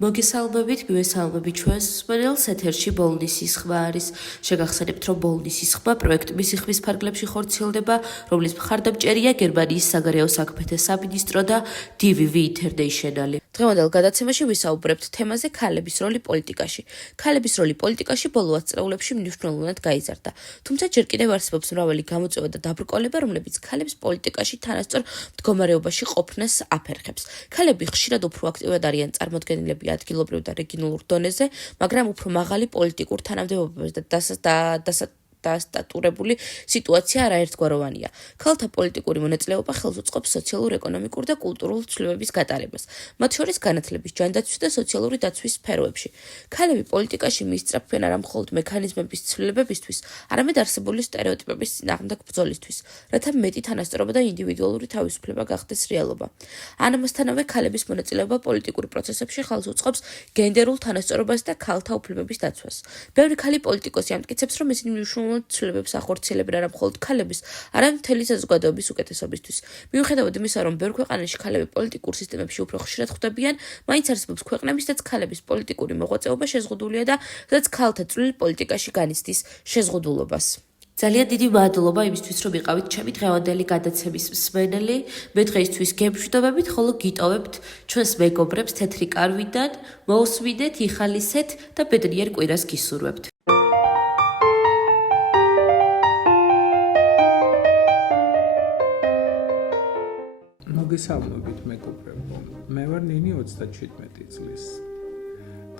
მოგესალმებით, მივესალმებით ჩვენს მსმენელს, ეთერში ბოლნისის ხმა არის. შეგახსენებთ, რომ ბოლნისის ხმა პროექტ მისიხმის ფარგლებში ხორციელდება, რომლის მხარდამჭერია გერმანიის საგარეო საქმეთა სამინისტრო და DVV International. დღევანდელ გადაცემაში ვისაუბრებთ თემაზე ქალების როლი პოლიტიკაში. ქალების როლი პოლიტიკაში ბოლო ათწლეულებში მნიშვნელოვნად გაიზარდა. თუმცა ჯერ კიდევ არსებობს მრავალი გამოწვევა და დაბრკოლება, რომლებიც ქალებს პოლიტიკაში თანასწორ მდგომარეობაში ყოფნას აფერხებს. ქალები ხშირად უფრო აქტიურად არიან წარმოდგენილები ადგილობრივ და რეგიონულ დონეზე, მაგრამ უფრო მაღალი პოლიტიკურ თანამდებობებზე და დასტატურებული სიტუაცია არაერთგვაროვანია. ქალთა პოლიტიკური მონაწილეობა ხელს უწყობს სოციალურ, ეკონომიკურ და კულტურულ ცვლილებების გატარებას, მათ შორის განათლების, ჯანდაცვის და სოციალური დაცვის სფეროებში. ქალები პოლიტიკაში მიისწრაფვენ არა მხოლოდ მექანიზმების ცვლილებებისთვის, არამედ არსებული სტერეოტიპების წინააღმდეგ ბრძოლისთვის, რათა მეტი თანასწორობა და ინდივიდუალური თავისუფლება გახდეს რეალობა. ამასთანავე ქალების მონაწილეობა პოლიტიკურ პროცესებში ხელს უწყობს გენდერულ თანასწორობას და ქალთა უფლებების დაცვას. ბევრი ქალი პოლიტიკოსი ამტკიცებს, რომ ისინი მნიშვნელოვნად ცვლილებებს ახორციელებენ არა მხოლოდ ქალების, არამედ მთელი საზოგადოების უკეთესობისთვის. მიუხედავად იმისა, რომ ბევრ ქვეყანაში ქალები პოლიტიკურ სისტემებში უფრო ხშირად ხვდებიან, მაინც არსებობს ქვეყნები, სადაც ქალების პოლიტიკური მოღვაწეობა შეზღუდულია და სადაც ქალთა წვლილი პოლიტიკაში განიცდის შეზღუდულობას. ძალიან დიდი მადლობა იმისთვის, რომ იყავით ჩემი დღევანდელი გადაცემის მსმენელი. მე დღეისთვის გემშვიდობებით, ხოლო გიტოვებთ ჩვენს მეგობრებს თეთრი კარვიდან, მოусვიდეთ, იხალისეთ და ბედნიერ კვირას გისურვებთ. მოგესალმებით მეგობრებო, მე ვარ ნინი 37 წლის.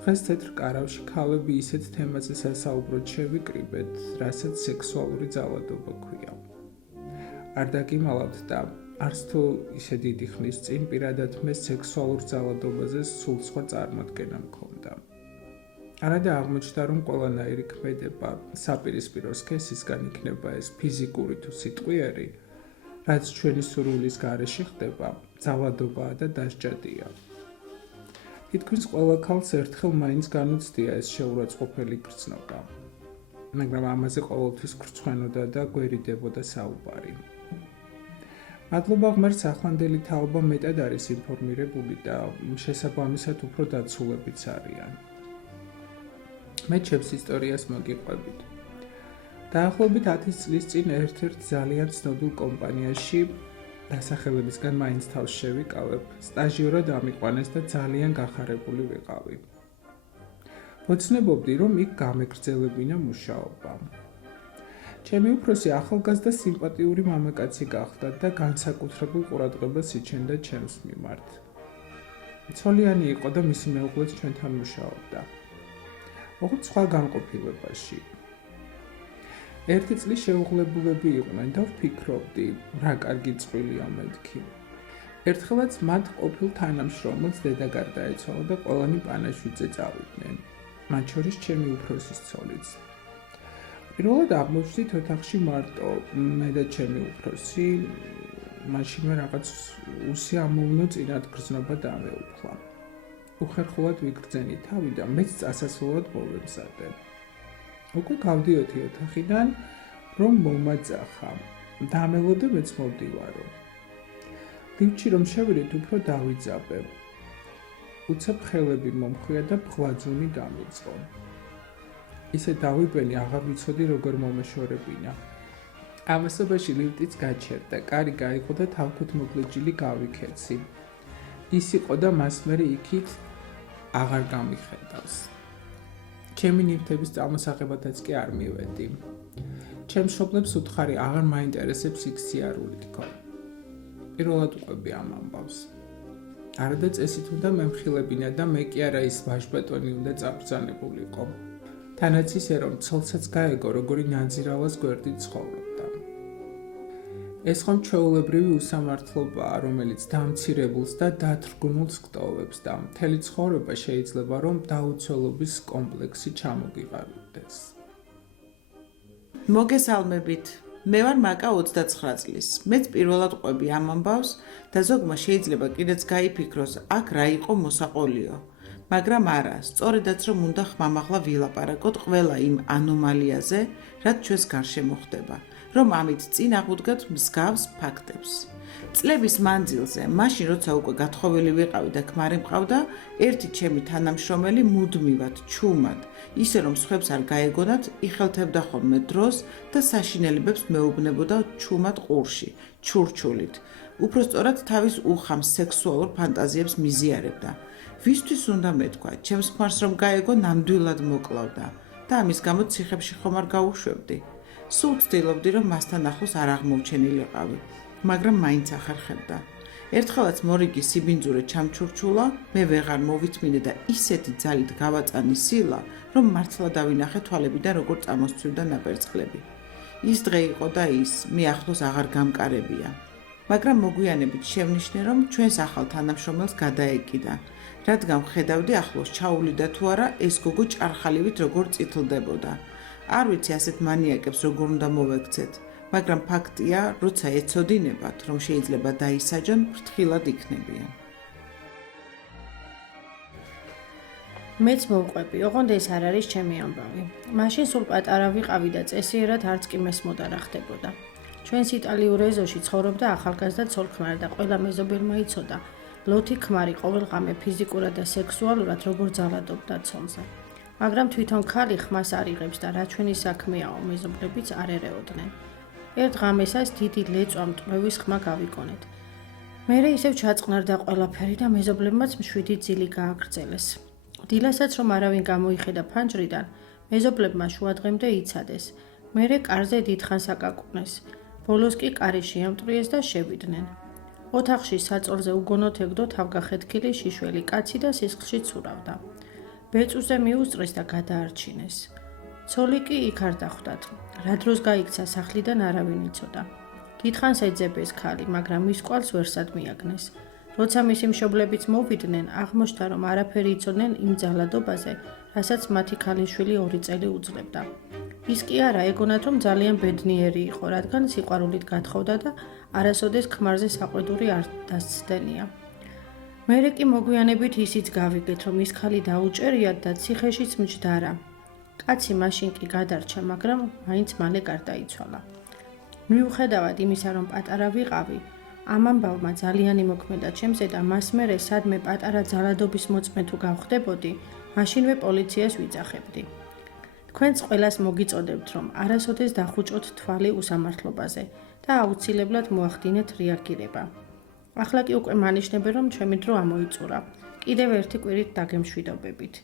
დღეს თეთრ კარავში ქალები ისეთ თემაზე სასაუბროდ შევიკრიბეთ, რასაც სექსუალური ძალადობა ქვია. არ დაგიმალავთ და არც თუ ისე დიდი ხნის წინ პირადად მე სექსუალურ ძალადობაზე სულ სხვა წარმოდგენა მქონდა. არადა აღმოჩნდა, რომ ყველანაირი ქმედება საპირისპირო სქესისგან იქნება ეს ფიზიკური თუ სიტყვიერი, რაც ჩვენი სურვილის გარეშე ხდება, ძალადობაა და დასჯადია. თითქმის ყველა ქალს ერთხელ მაინც განუცდია ეს შეურაცხყოფელი გრძნობა, მაგრამ ამაზე ყოველთვის გრცხვენოდა და გვერიდებოდა საუბარი. მადლობა ღმერთს, ახლანდელი თაობა მეტად არის ინფორმირებული და შესაბამისად უფრო დაცულებიც არიან. მე ჩემს ისტორიას მოგიყვებით. დაახლოებით 10 წლის წინ ერთ-ერთ ძალიან ცნობილ კომპანიაში დასახელებისგან მაინც თავს შევიკავებ, სტაჟიორად ამიყვანეს და ძალიან გახარებული ვიყავი. ვოცნებობდი, რომ იქ გამეგრძელებინა მუშაობა. ჩემი უფროსი ახალგაზრდა სიმპათიური მამაკაცი გახდა და განსაკუთრებულ ყურადღებას იჩენდა ჩემს მიმართ. ცოლიანი იყო და მისი მეუღლეც ჩვენთან მუშაობდა. ოღონდ სხვა განყოფილებაში. ერთი წლის შეუღლებულები იყვნენ და ვფიქრობდი, რა კარგი წყვილია მეთქი. ერთხელაც მათ ყოფილ თანამშრომელს დედა გარდაეცვალა და ყველანი პანაშვიდზე წავიდნენ, მათ შორის ჩემი უფროსის ცოლიც. პირველად აღმოჩნდით ოთახში მარტო მე და ჩემი უფროსი, მაშინვე რაღაც უსიამოვნო წინათ გრძნობა დამეუფლა. უხერხულად ვიგრძენი თავი და მეც წასასვლელად მოვემზადე. უკვე გავდიოდი ოთახიდან, რომ მომაძახა. დამელოდე მეც მოვდივარო. ლიფტში რომ შევიდეთ, უფრო დავიძაბე. უცებ ხელები მომხვია და ბღლაძუნი დამიწყო. ისე დავიბენი, აღარ ვიცოდი როგორ მომეშორებინა. ამასობაში ლიფტიც გაჩერდა, კარი გაიყო და თავქოთ მოგლეჯილი გავიქეცი. ის იყო და მას მერე იქით აღარ გამიხედავს. ჩემი ნივთების წარმოსაღებადაც კი არ მივედი. ჩემს მშობლებს უთხარი აღარ მაინტერესებს იქ სიარული თქო. პირველად უყვები ამ ამბავს. არადა წესით უნდა მემხილებინა და მე კი არა ის ვაჟბატონი უნდა წაბრძანებულიყო. თანაც ისე რომ ცოლსაც გაეგო, როგორი ნაძირავას გვერდით ცხოვრობდა. ეს ხომ ჩვეულებრივი უსამართლობაა, რომელიც დამცირებულს და დათრგუნულს გტოვებს და მთელი ცხოვრება შეიძლება რომ დაუცველობის კომპლექსი ჩამოგიყალიბდეს. მოგესალმებით. მე ვარ მაკა 29 წლის. მეც პირველად ყვები ამ ამბავს და ზოგმა შეიძლება კიდეც გაიფიქროს, აქ რა იყო მოსაყოლიო. მაგრამ არა, სწორედაც რომ უნდა ხმამაღლა ვილაპარაკოთ ყველა იმ ანომალიაზე, რაც ჩვენს გარშემო ხდება. რომ ამით წინ აღვდგათ მსგავს ფაქტებს. წლების მანძილზე, მაშინ როცა უკვე გათხოვილი ვიყავი და ქმარი მყავდა, ერთი ჩემი თანამშრომელი მუდმივად, ჩუმად, ისე რომ სხვებს არ გაეგონათ, იხელთებდა ხოლმე დროს და საშინელებებს მეუბნებოდა ჩუმად ყურში, ჩურჩულით. უпростоრად თავის უხამ სექსუალურ ფანტაზიებს მიზიარებდა. ვისთვის უნდა მეთქვა, ჩემს ქმარს რომ გაეგო, ნამდვილად მოკლავდა და ამის გამო ციხებში ხომ არ გაუშვებდი. სულ ვცდილობდი, რომ მასთან ახლოს არ აღმოჩენილიყავი, მაგრამ მაინც ახერხებდა. ერთხელაც მორიგი სიბინძურე ჩამჩურჩულა, მე ვეღარ მოვითმინე და ისეთი ძალით გავაწანი სილა, რომ მართლა დავინახე თვალებიდან როგორ წამოსცვივდა ნაპერწკლები. ის დღე იყო და ის, მე ახლოს აღარ გამკარებია. მაგრამ მოგვიანებით შევნიშნე, რომ ჩვენს ახალ თანამშრომელს გადაეკიდა, რადგან ხედავდი ახლოს ჩაუვლიდა თუ არა ეს გოგო ჭარხალივით როგორ წითლდებოდა. არ ვიცი ასეთ მანიაკებს როგორ უნდა მოვექცეთ, მაგრამ ფაქტია, როცა ეცოდინებათ, რომ შეიძლება დაისაჯონ, ფრთხილად იქნებიან. მეც მოვყვები, ოღონდ ეს არ არის ჩემი ამბავი. მაშინ სულ პატარა ვიყავი და წესიერად არც კი მესმოდა რა ხდებოდა. ჩვენს იტალიურ ეზოში ცხოვრობდა ახალგაზრდა ცოლ-ქმარი და ყველა მეზობელმა იცოდა, ლოთი ქმარი ყოველღამე ფიზიკურად და სექსუალურად როგორ ძალადობდა ცოლზე. მაგრამ თვითონ ქალი ხმას არ იღებს და რა ჩვენი საქმეაო, მეზობლებიც არ ერეოდნენ. ერთ ღამესაც დიდი ლეწვა მტვევის ხმა გავიგონეთ. მერე ისევ ჩაწყნარდა ყველაფერი და მეზობლებმაც მშვიდი ძილი გააგრძელეს. დილასაც რომ არავინ გამოიხედა ფანჯრიდან, მეზობლებმა შუადღემდე იცადეს. მერე კარზე დიდხანს აკაკუნეს. ბოლოს კი კარი შეამტვრიეს და შევიდნენ. ოთახში საწოლზე უგონოდ ეგდო თავგახეთქილი შიშველი კაცი და სისხლში ცურავდა. ბეწუზე მიუსწრეს და გადაარჩინეს. ცოლი კი იქ არ დახვდათ. რა დროს გაიქცა სახლიდან არავინ იცოდა. დიდხანს ეძებეს ქალი, მაგრამ მის კვალს ვერსად მიაგნეს. როცა მისი მშობლებიც მოვიდნენ, აღმოჩნდა, რომ არაფერი იცოდნენ იმ ძალადობაზე, რასაც მათი ქალიშვილი 2 წელი უძლებდა. ის კი არა ეგონათ, რომ ძალიან ბედნიერი იყო, რადგან სიყვარულით გათხოვდა და არასოდეს ქმარზე საყვედური არ დასცდენია. მერე კი მოგვიანებით ისიც გავიგეთ, რომ ის ქალი დაუჭერიათ და ციხეშიც მჯდარა. კაცი მაშინ კი გადარჩა, მაგრამ მაინც მალე გარდაიცვალა. მიუხედავად იმისა, რომ პატარა ვიყავი, ამ ამბავმა ძალიან იმოქმედა ჩემზე და მას მერე სადმე პატარა ძალადობის მოწმე თუ გავხდებოდი, მაშინვე პოლიციას ვიძახებდი. თქვენც ყველას მოგიწოდებთ, რომ არასოდეს დახუჭოთ თვალი უსამართლობაზე და აუცილებლად მოახდინეთ რეაგირება. ახლა კი უკვე მანიშნებენ, რომ ჩემი დრო ამოიწურა. კიდევ ერთი კვირით დაგემშვიდობებით.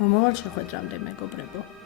მომავალ შეხვედრამდე, მეგობრებო.